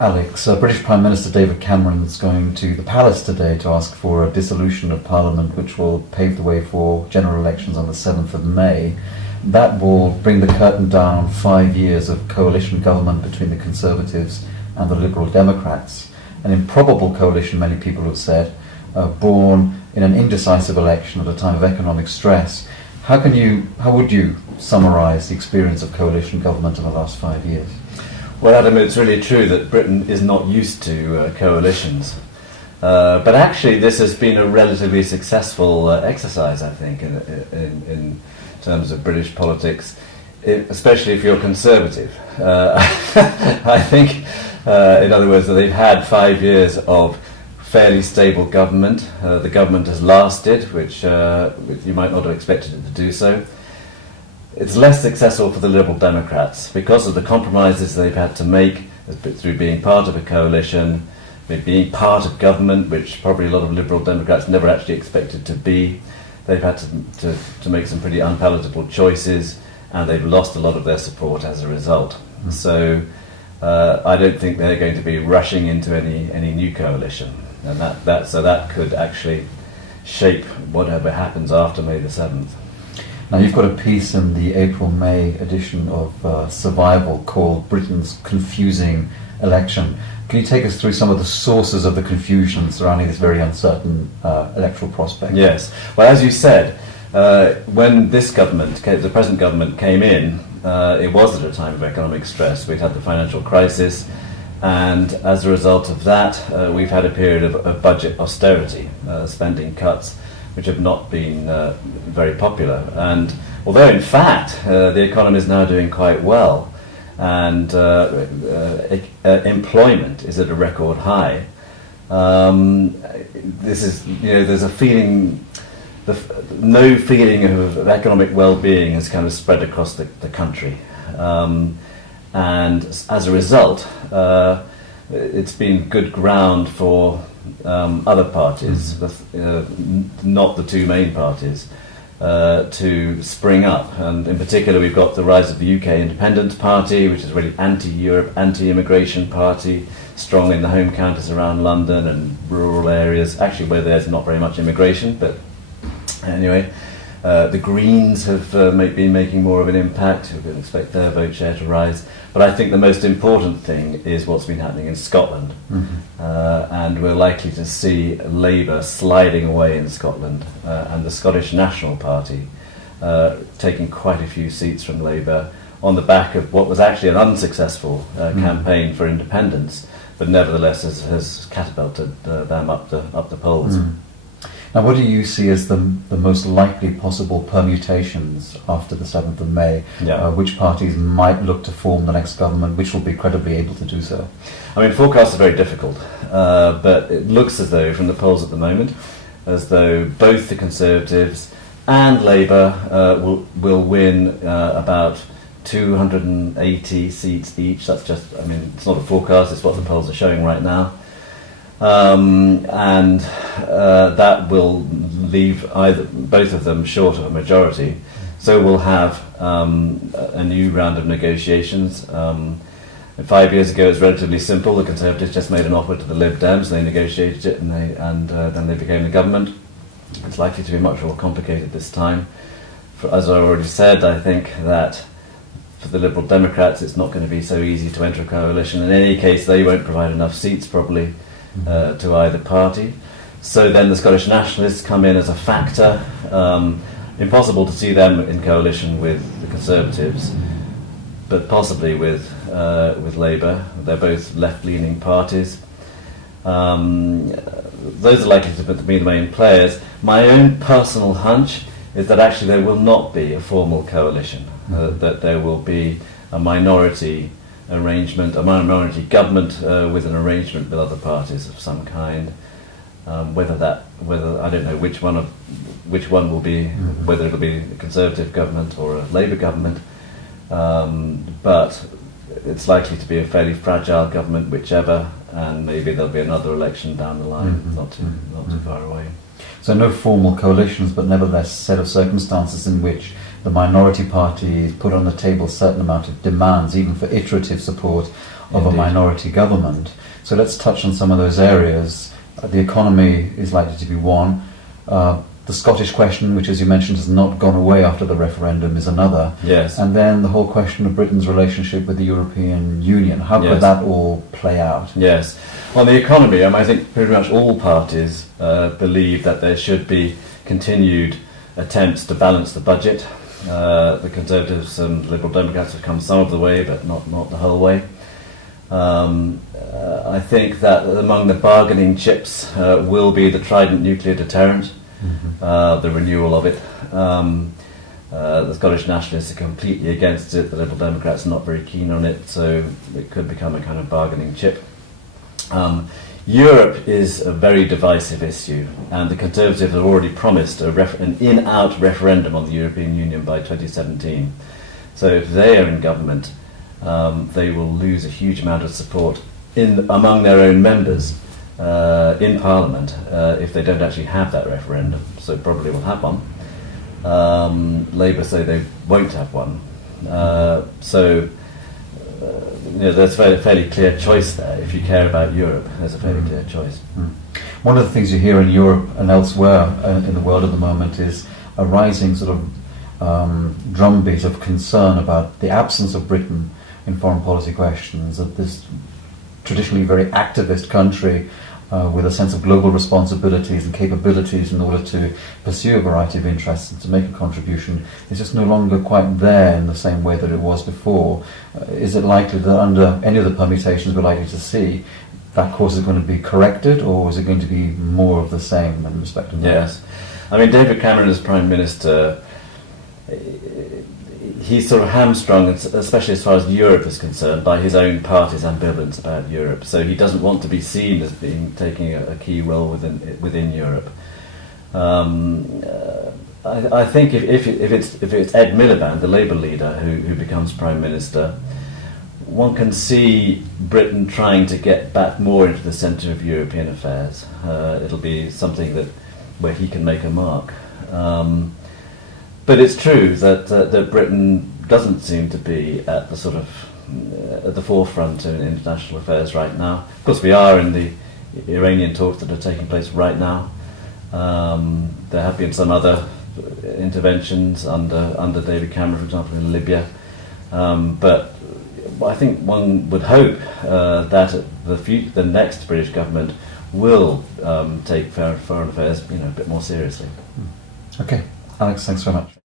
Alex, British Prime Minister David Cameron is going to the Palace today to ask for a dissolution of Parliament, which will pave the way for general elections on the 7th of May. That will bring the curtain down 5 years of coalition government between the Conservatives and the Liberal Democrats. An improbable coalition, many people have said, born in an indecisive election at a time of economic stress. How would you summarise the experience of coalition government in the last 5 years? Well, Adam, it's really true that Britain is not used to coalitions. But actually, this has been a relatively successful exercise, I think, in terms of British politics, especially if you're Conservative. I think, in other words, that they've had 5 years of fairly stable government. The government has lasted, which you might not have expected it to do so. It's less successful for the Liberal Democrats because of the compromises they've had to make through being part of a coalition, being part of government, which probably a lot of Liberal Democrats never actually expected to be. They've had to make some pretty unpalatable choices, and they've lost a lot of their support as a result. So I don't think they're going to be rushing into any new coalition, and that could actually shape whatever happens after May the 7th. Now, you've got a piece in the April-May edition of Survival called Britain's Confusing Election. Can you take us through some of the sources of the confusion surrounding this very uncertain electoral prospect? Yes. Well, as you said, when this government, the present government, came in, it was at a time of economic stress. We'd had the financial crisis, and as a result of that, we've had a period of budget austerity, spending cuts, which have not been very popular. And although in fact the economy is now doing quite well, and employment is at a record high, there's a feeling, no feeling of economic well-being has kind of spread across the country, and as a result, it's been good ground for other parties, not the two main parties, to spring up. And in particular, we've got the rise of the UK Independent Party, which is really anti-Europe, anti-immigration party, strong in the home counties around London and rural areas, actually where there's not very much immigration, but anyway. The Greens have been making more of an impact. We can expect their vote share to rise. But I think the most important thing is what's been happening in Scotland. And we're likely to see Labour sliding away in Scotland, and the Scottish National Party taking quite a few seats from Labour on the back of what was actually an unsuccessful campaign for independence, but nevertheless has catapulted them up the polls. Now, what do you see as the most likely possible permutations after the 7th of May? Yeah. Which parties might look to form the next government, which will be credibly able to do so? I mean, forecasts are very difficult, but it looks as though, from the polls at the moment, as though both the Conservatives and Labour will win about 280 seats each. That's just, I mean, it's not a forecast, it's what the polls are showing right now. And that will leave both of them short of a majority. So we'll have a new round of negotiations. 5 years ago it was relatively simple. The Conservatives just made an offer to the Lib Dems, they negotiated it, and then they became the government. It's likely to be much more complicated this time. As I already said, I think that for the Liberal Democrats it's not going to be so easy to enter a coalition. In any case, they won't provide enough seats probably to either party. So then the Scottish Nationalists come in as a factor. Impossible to see them in coalition with the Conservatives, but possibly with Labour. They're both left-leaning parties. Those are likely to be the main players. My own personal hunch is that actually there will not be a formal coalition, that there will be a minority arrangement, a minority government with an arrangement with other parties of some kind. Whether I don't know which one will be, whether it'll be a Conservative government or a Labour government, but it's likely to be a fairly fragile government, whichever, and maybe there'll be another election down the line, not too far away. So no formal coalitions, but nevertheless a set of circumstances in which the minority parties put on the table a certain amount of demands, even for iterative support of a minority government. So let's touch on some of those areas. The economy is likely to be one. The Scottish question, which, as you mentioned, has not gone away after the referendum, is another. Yes. And then the whole question of Britain's relationship with the European Union. How could that all play out? Yes. On the economy, I think pretty much all parties believe that there should be continued attempts to balance the budget. The Conservatives and Liberal Democrats have come some of the way, but not the whole way. I think that among the bargaining chips will be the Trident nuclear deterrent. The renewal of it. The Scottish Nationalists are completely against it. The Liberal Democrats are not very keen on it, so it could become a kind of bargaining chip. Europe is a very divisive issue, and the Conservatives have already promised an in-out referendum on the European Union by 2017. So if they are in government, they will lose a huge amount of support among their own members. In Parliament, if they don't actually have that referendum, so probably will have one. Labour say they won't have one. There's a fairly clear choice there. If you care about Europe, there's a fairly clear choice. One of the things you hear in Europe and elsewhere in the world at the moment is a rising sort of drumbeat of concern about the absence of Britain in foreign policy questions, that this traditionally very activist country with a sense of global responsibilities and capabilities in order to pursue a variety of interests and to make a contribution is just no longer quite there in the same way that it was before. Is it likely that under any of the permutations we're likely to see, that course is going to be corrected, or is it going to be more of the same in respect of that? Yes. I mean, David Cameron as Prime Minister, he's sort of hamstrung, especially as far as Europe is concerned, by his own party's ambivalence about Europe. So he doesn't want to be seen as taking a key role within Europe. I think if it's Ed Miliband, the Labour leader, who becomes Prime Minister, one can see Britain trying to get back more into the centre of European affairs. It'll be something where he can make a mark. But it's true that Britain doesn't seem to be at the sort of at the forefront in international affairs right now. Of course, we are in the Iranian talks that are taking place right now. There have been some other interventions under David Cameron, for example, in Libya. But I think one would hope that the next British government will take foreign affairs, a bit more seriously. Okay, Alex, thanks very much.